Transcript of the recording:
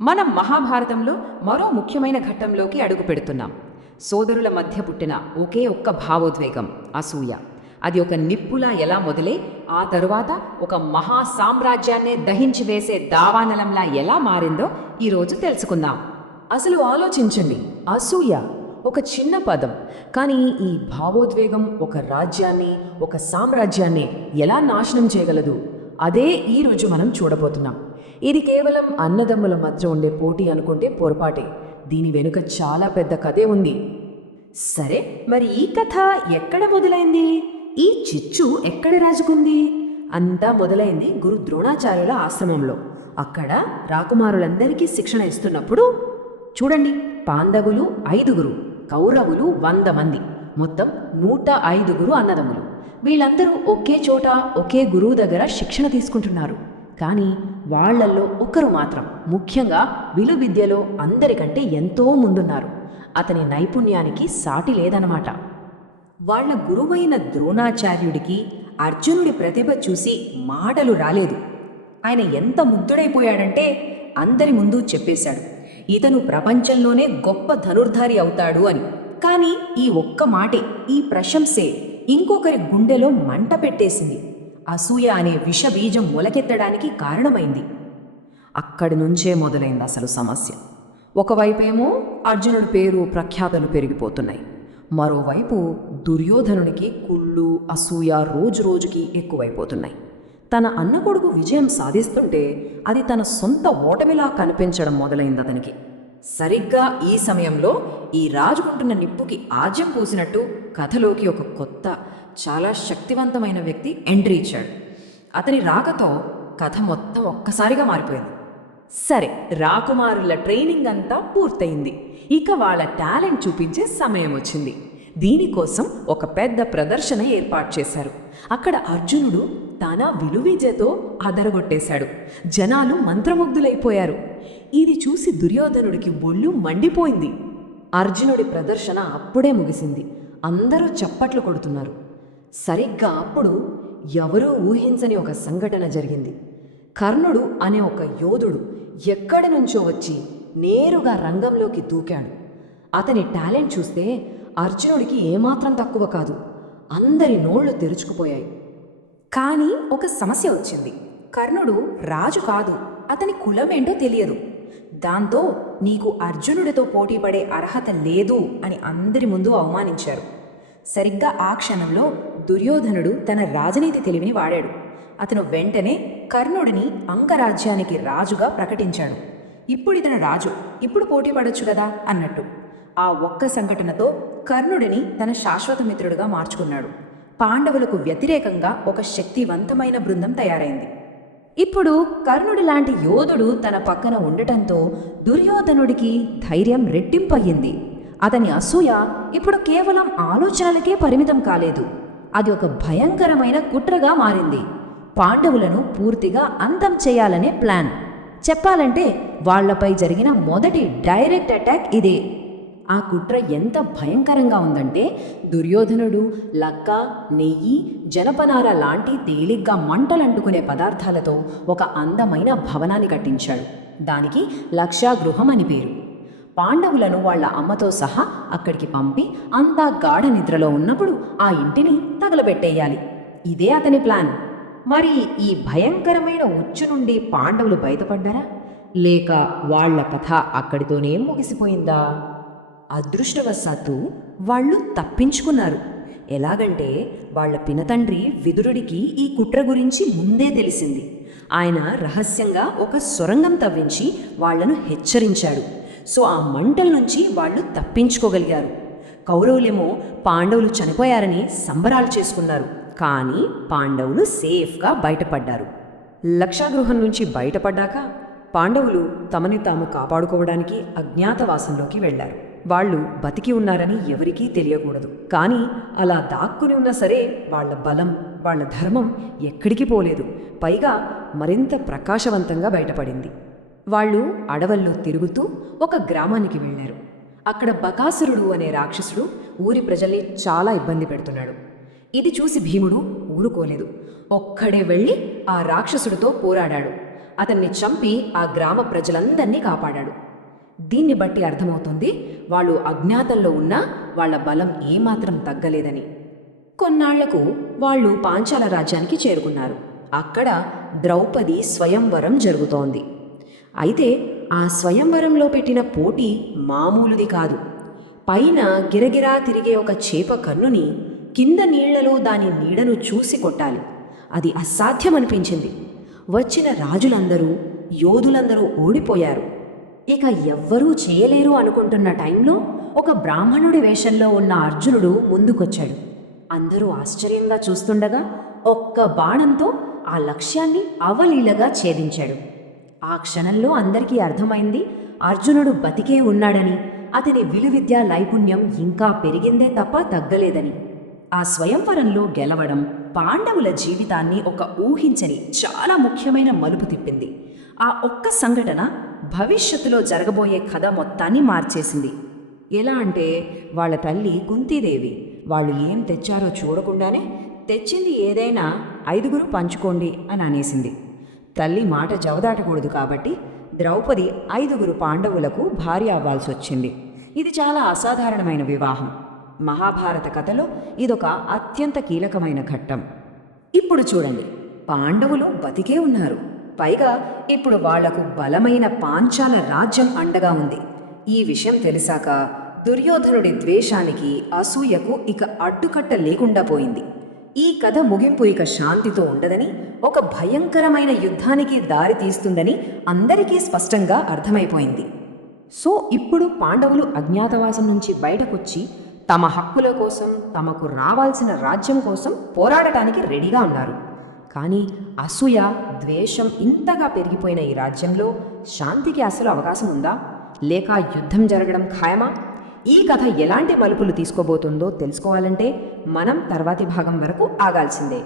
మనం మహాభారతంలో మరో ముఖ్యమైన ఘట్టంలోకి అడుగు పెడుతున్నాం. సోదరుల మధ్య పుట్టిన ఒకే ఒక్క భావోద్వేగం అసూయ. అది ఒక నిప్పులా ఎలా మొదలై ఆ తరువాత ఒక మహా సామ్రాజ్యాన్నే దహించి వేసే దావానలంలా ఎలా మారిందో ఈరోజు తెలుసుకుందాం. అసలు ఆలోచించండి, అసూయ ఒక చిన్న పదం, కానీ ఈ భావోద్వేగం ఒక రాజ్యాన్ని, ఒక సామ్రాజ్యాన్ని ఎలా నాశనం చేయగలదు, అదే ఈరోజు మనం చూడబోతున్నాం. ఇది కేవలం అన్నదమ్ముల మధ్య ఉండే పోటీ అనుకుంటే పొరపాటే. దీని వెనుక చాలా పెద్ద కథే ఉంది. సరే, మరి ఈ కథ ఎక్కడ మొదలైంది? ఈ చిచ్చు ఎక్కడ రాజుకుంది? అంతా మొదలైంది గురు ద్రోణాచార్యుల ఆశ్రమంలో. అక్కడ రాకుమారులందరికీ శిక్షణ ఇస్తున్నప్పుడు చూడండి, పాండవులు 5, కౌరవులు 100 మంది, మొత్తం 105 అన్నదమ్ములు. వీళ్ళందరూ ఒకే చోట ఒకే గురువు దగ్గర శిక్షణ తీసుకుంటున్నారు. కానీ వాళ్లల్లో ఒకరు మాత్రం ముఖ్యంగా విలువిద్యలో అందరికంటే ఎంతో ముందున్నారు. అతని నైపుణ్యానికి సాటి లేదన్నమాట. వాళ్ల గురువైన ద్రోణాచార్యుడికి అర్జునుడి ప్రతిభ చూసి మాటలు రాలేదు. ఆయన ఎంత ముగ్ధుడైపోయాడంటే అందరి ముందు చెప్పేశాడు, ఇతను ప్రపంచంలోనే గొప్ప ధనుర్ధారి అవుతాడు అని. కానీ ఈ ఒక్క మాటే, ఈ ప్రశంసే ఇంకొకరి గుండెలో మంట పెట్టేసింది. అసూయ అనే విషబీజం మొలకెత్తడానికి కారణమైంది. అక్కడి నుంచే మొదలైంది అసలు సమస్య. ఒకవైపేమో అర్జునుడి పేరు ప్రఖ్యాతలు పెరిగిపోతున్నాయి. మరోవైపు దుర్యోధనుడికి కుళ్ళు, అసూయ రోజురోజుకి ఎక్కువైపోతున్నాయి. తన అన్న కొడుకు విజయం సాధిస్తుంటే అది తన సొంత ఓటమిలా కనిపించడం మొదలైంది అతనికి. సరిగ్గా ఈ సమయంలో ఈ రాజుకుంటున్న నిప్పుకి ఆజ్యం పూసినట్టు కథలోకి ఒక కొత్త, చాలా శక్తివంతమైన వ్యక్తి ఎంట్రీ ఇచ్చాడు. అతని రాకతో కథ మొత్తం ఒక్కసారిగా మారిపోయింది. సరే, రాకుమారుల ట్రైనింగ్ అంతా పూర్తయింది. ఇక వాళ్ళ టాలెంట్ చూపించే సమయం వచ్చింది. దీనికోసం ఒక పెద్ద ప్రదర్శన ఏర్పాటు చేశారు. అక్కడ అర్జునుడు తన విలువిద్యతో అదరగొట్టేశాడు. జనాలు మంత్రముగ్ధులైపోయారు. ఇది చూసి దుర్యోధనుడికి ఒళ్ళు మండిపోయింది. అర్జునుడి ప్రదర్శన అప్పుడే ముగిసింది. అందరూ చప్పట్లు కొడుతున్నారు. సరిగ్గా అప్పుడు ఎవరూ ఊహించని ఒక సంఘటన జరిగింది. కర్ణుడు అనే ఒక యోధుడు ఎక్కడి నుంచో వచ్చి నేరుగా రంగంలోకి దూకాడు. అతని టాలెంట్ చూస్తే అర్జునుడికి ఏమాత్రం తక్కువ కాదు. అందరి నోళ్లు తెరుచుకుపోయాయి. కానీ ఒక సమస్య వచ్చింది. కర్ణుడు రాజు కాదు, అతని కులమేంటో తెలియదు. దాంతో నీకు అర్జునుడితో పోటీపడే అర్హత లేదు అని అందరి ముందు అవమానించారు. సరిగ్గా ఆ క్షణంలో దుర్యోధనుడు తన రాజనీతి తెలివిని వాడాడు. అతను వెంటనే కర్ణుడిని అంగరాజ్యానికి రాజుగా ప్రకటించాడు. ఇప్పుడు ఇతను రాజు, ఇప్పుడు పోటీ పడొచ్చు కదా అన్నట్టు. ఆ ఒక్క సంఘటనతో కర్ణుడిని తన శాశ్వత మిత్రుడిగా మార్చుకున్నాడు. పాండవులకు వ్యతిరేకంగా ఒక శక్తివంతమైన బృందం తయారైంది. ఇప్పుడు కర్ణుడి లాంటి యోధుడు తన పక్కన ఉండటంతో దుర్యోధనుడికి ధైర్యం రెట్టింపయ్యింది. అతని అసూయ ఇప్పుడు కేవలం ఆలోచనలకే పరిమితం కాలేదు. అది ఒక భయంకరమైన కుట్రగా మారింది. పాండవులను పూర్తిగా అంతం చేయాలనే ప్లాన్. చెప్పాలంటే వాళ్లపై జరిగిన మొదటి డైరెక్ట్ అటాక్ ఇదే. ఆ కుట్ర ఎంత భయంకరంగా ఉందంటే దుర్యోధనుడు లక్క, నెయ్యి, జనపనార లాంటి తేలిగ్గా మంటలంటుకునే పదార్థాలతో ఒక అందమైన భవనాన్ని కట్టించాడు. దానికి లక్షాగృహం అని పేరు. పాండవులను వాళ్ల అమ్మతో సహా అక్కడికి పంపి అంతా గాఢ నిద్రలో ఉన్నప్పుడు ఆ ఇంటిని తగలబెట్టేయాలి. ఇదే అతని ప్లాన్. మరి ఈ భయంకరమైన ఉచ్చు నుండి పాండవులు బయటపడ్డారా, లేక వాళ్ల కథ అక్కడితోనే ముగిసిపోయిందా? అదృష్టవశాత్తు వాళ్ళు తప్పించుకున్నారు. ఎలాగంటే వాళ్ల పినతండ్రి విదురుడికి ఈ కుట్ర గురించి ముందే తెలిసింది. ఆయన రహస్యంగా ఒక సొరంగం తవ్వించి వాళ్లను హెచ్చరించాడు. సో ఆ మంటల నుంచి వాళ్ళు తప్పించుకోగలిగారు. కౌరవులేమో పాండవులు చనిపోయారని సంబరాలు చేసుకున్నారు. కానీ పాండవులు సేఫ్గా బయటపడ్డారు. లక్షాగృహం నుంచి బయటపడ్డాక పాండవులు తమని తాము కాపాడుకోవడానికి అజ్ఞాతవాసంలోకి వెళ్లారు. వాళ్ళు బతికి ఉన్నారని ఎవరికీ తెలియకూడదు. కానీ అలా దాక్కుని ఉన్నా సరే వాళ్ల బలం, వాళ్ల ధర్మం ఎక్కడికి పోలేదు. పైగా మరింత ప్రకాశవంతంగా బయటపడింది. వాళ్ళు అడవుల్లో తిరుగుతూ ఒక గ్రామానికి వెళ్లారు. అక్కడ బకాసురుడు అనే రాక్షసుడు ఊరి ప్రజల్ని చాలా ఇబ్బంది పెడుతున్నాడు. ఇది చూసి భీముడు ఊరుకోలేదు. ఒక్కడే వెళ్ళి ఆ రాక్షసుడితో పోరాడాడు. అతన్ని చంపి ఆ గ్రామ ప్రజలందర్నీ కాపాడాడు. దీన్ని బట్టి అర్థమవుతుంది వాళ్ళు అజ్ఞాతంలో ఉన్నా వాళ్ళ బలం ఏమాత్రం తగ్గలేదని. కొన్నాళ్లకు వాళ్ళు పాంచాల రాజ్యానికి చేరుకున్నారు. అక్కడ ద్రౌపది స్వయంవరం జరుగుతోంది. అయితే ఆ స్వయంవరంలో పెట్టిన పోటీ మామూలుది కాదు. పైన గిరగిరా తిరిగే ఒక చేప కన్నుని కింద నీళ్లలో దాని నీడను చూసి కొట్టాలి. అది అసాధ్యమనిపించింది. వచ్చిన రాజులందరూ యోధులందరూ ఓడిపోయారు. ఇక ఎవ్వరూ చేయలేరు అనుకుంటున్న టైంలో ఒక బ్రాహ్మణుడి వేషంలో ఉన్న అర్జునుడు ముందుకొచ్చాడు. అందరూ ఆశ్చర్యంగా చూస్తుండగా ఒక్క బాణంతో ఆ లక్ష్యాన్ని అవలీలగా ఛేదించాడు. ఆ క్షణంలో అందరికీ అర్థమైంది అర్జునుడు బతికే ఉన్నాడని, అతని విలువిద్యా నైపుణ్యం ఇంకా పెరిగిందే తప్ప తగ్గలేదని. ఆ స్వయంవరంలో గెలవడం పాండవుల జీవితాన్ని ఒక ఊహించని చాలా ముఖ్యమైన మలుపు తిప్పింది. ఆ ఒక్క సంఘటన భవిష్యత్తులో జరగబోయే కథ మొత్తాన్ని మార్చేసింది. ఎలా అంటే వాళ్ళ తల్లి కుంతీదేవి వాళ్ళు ఏం తెచ్చారో చూడకుండానే తెచ్చింది ఏదైనా 5 పంచుకోండి అని అనేసింది. తల్లి మాట జవదాటకూడదు కాబట్టి ద్రౌపది 5 పాండవులకు భార్య అవ్వాల్సి వచ్చింది. ఇది చాలా అసాధారణమైన వివాహం. మహాభారత కథలో ఇదొక అత్యంత కీలకమైన ఘట్టం. ఇప్పుడు చూడండి, పాండవులు బతికే ఉన్నారు. పైగా ఇప్పుడు వాళ్లకు బలమైన పాంచాల రాజ్యం అండగా ఉంది. ఈ విషయం తెలిసాక దుర్యోధనుడి ద్వేషానికి, అసూయకు ఇక అడ్డుకట్ట లేకుండా పోయింది. ఈ కథ ముగింపు ఇక శాంతితో ఉండదని, ఒక భయంకరమైన యుద్ధానికి దారి తీస్తుందని అందరికీ స్పష్టంగా అర్థమైపోయింది. సో ఇప్పుడు పాండవులు అజ్ఞాతవాసం నుంచి బయటకొచ్చి తమ హక్కుల కోసం, తమకు రావాల్సిన రాజ్యం కోసం పోరాడటానికి రెడీగా ఉన్నారు. కానీ అసూయ, ద్వేషం ఇంతగా పెరిగిపోయిన ఈ రాజ్యంలో శాంతికి అసలు అవకాశం ఉందా, లేక యుద్ధం జరగడం ఖాయమా? ఈ కథ ఎలాంటి మలుపులు తీసుకోబోతుందో తెలుసుకోవాలంటే మనం తర్వాతి భాగం వరకు ఆగాల్సిందే.